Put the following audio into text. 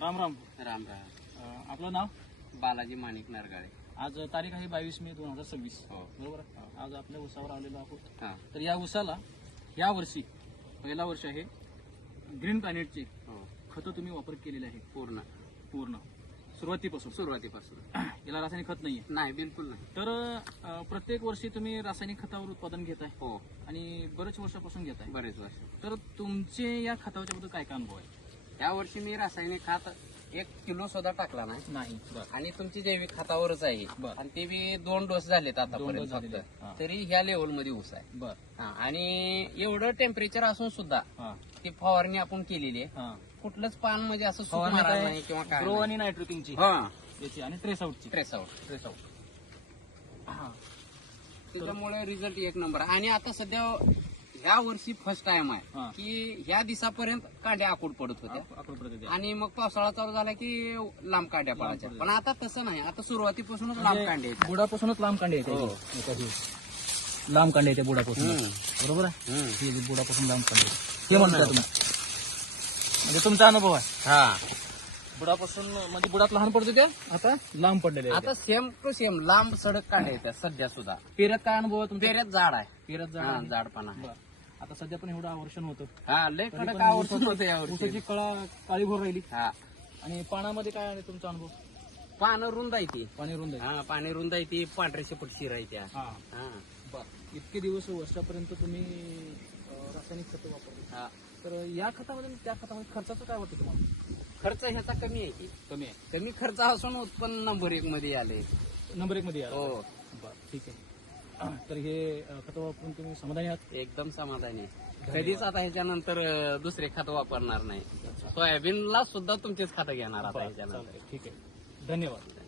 राम राम. राम राम. आपलं नाव? बालाजी माणिक नरगाळे. आज तारीख आहे 22 मे 2026. हो. बरोबर. आज आपल्या उसावर आलेलो आहोत. हा. तर या उसाला या वर्षी पहिला वर्ष आहे ग्रीन प्लॅनेटचे हो. खतं तुम्ही वापर केलेले आहे पूर्ण सुरुवातीपासून. याला रासायनिक खत नाहीये. नाही, बिलकुल नाही. तर प्रत्येक वर्षी तुम्ही रासायनिक खतावर उत्पादन घेताय हो, आणि बरेच वर्षापासून घेताय. बरेच वर्ष. तर तुमचे या खताच्या बद्दल काय अनुभव आहे? या वर्षी मी रासायनिक खत 1 किलो सुद्धा टाकला नाही नाही. आणि तुमची जैविक खतावरच आहे. बरं. आणि ते बी 2 डोस झालेत आतापर्यंत डोस झालेले. फक्त. हा. तरी ह्या लेवल मध्ये ऊस आहे. बर. हा. आणि एवढं टेम्परेचर असून सुद्धा हा. ती फवारणी आपण केलेली आहे. हा. कुठलंच पान म्हणजे असं सूक फवारणी मारणार काय? नाही किंवा काय ग्रो नाही. आणि नायट्रोकिंगची हा, याची आणि ट्रेस आउटची. Trace out. हा. त्याच्यामुळे रिझल्ट 1 नंबर. आणि आता सध्या ह्या वर्षी फर्स्ट टाइम हा. आहे की ह्या दिवसापर्यंत कांड्या आखूड पडत होत्या आकृती आणि मग पावसाळा चालू झाला की लांब कांड्या लांब पडायच्या. पडायच्या. पण आता तसं नाही. आता सुरुवातीपासूनच लांब कांड्या आहेत. बुडापासूनच लांब कांडे येते. हो. लांब कांडे येते बुडापासून. बरोबर आहे. हे बुडापासून लांब कांडे हे म्हणताय तुम्ही, म्हणजे तुमचा अनुभव आहे. हा. बुडापासून म्हणजे बुडात लहान पडते ते आता लांब पडलेले आता सेम टू सेम लांब सडक कांड्या येतात सध्या सुद्धा. पेऱ्यात काय अनुभव आहे तुमच्या? पेऱ्यात जाड आहे. पेऱ्यात हा, जाड आहे. जाडपणा आहे. बरं. आता सध्या पण एवढं आवर्षण होतं. हा, लय तरी कडक पण आवडत होतं यावर्षी. ऊसाची काळी भोर राहिली. हा. आणि पानामध्ये काय आहे तुमचा अनुभव? पानं रुंद आहे ती. पाणी रुंद आहे. हा, पाणी रुंद आहे ती. पांढरे शेपट शिर आहे त्या. हा. हा. बरं. इतके दिवस वर्षापर्यंत तुम्ही रासायनिक खतं वापरली. हा. तर या खतामध्ये त्या खतामध्ये खर्चाचं काय वाटतं तुम्हाला? खर्च ह्याचा कमी आहे की. कमी आहे. कमी खर्च असून उत्पन्न नंबर 1 मध्ये आले. नंबर 1 मध्ये आहे. हो, बरं, ठीक आहे. तर हे खतं वापरून तुम्ही समाधानी आहात? एकदम समाधानी आहे. कधीच आता ह्याच्यानंतर दुसरे खत वापरणार नाही. सोयाबीनला सुद्धा तुमचेच खत घेणार आता ह्याच्यानंतर. चालतंय. ठीक आहे. धन्यवाद.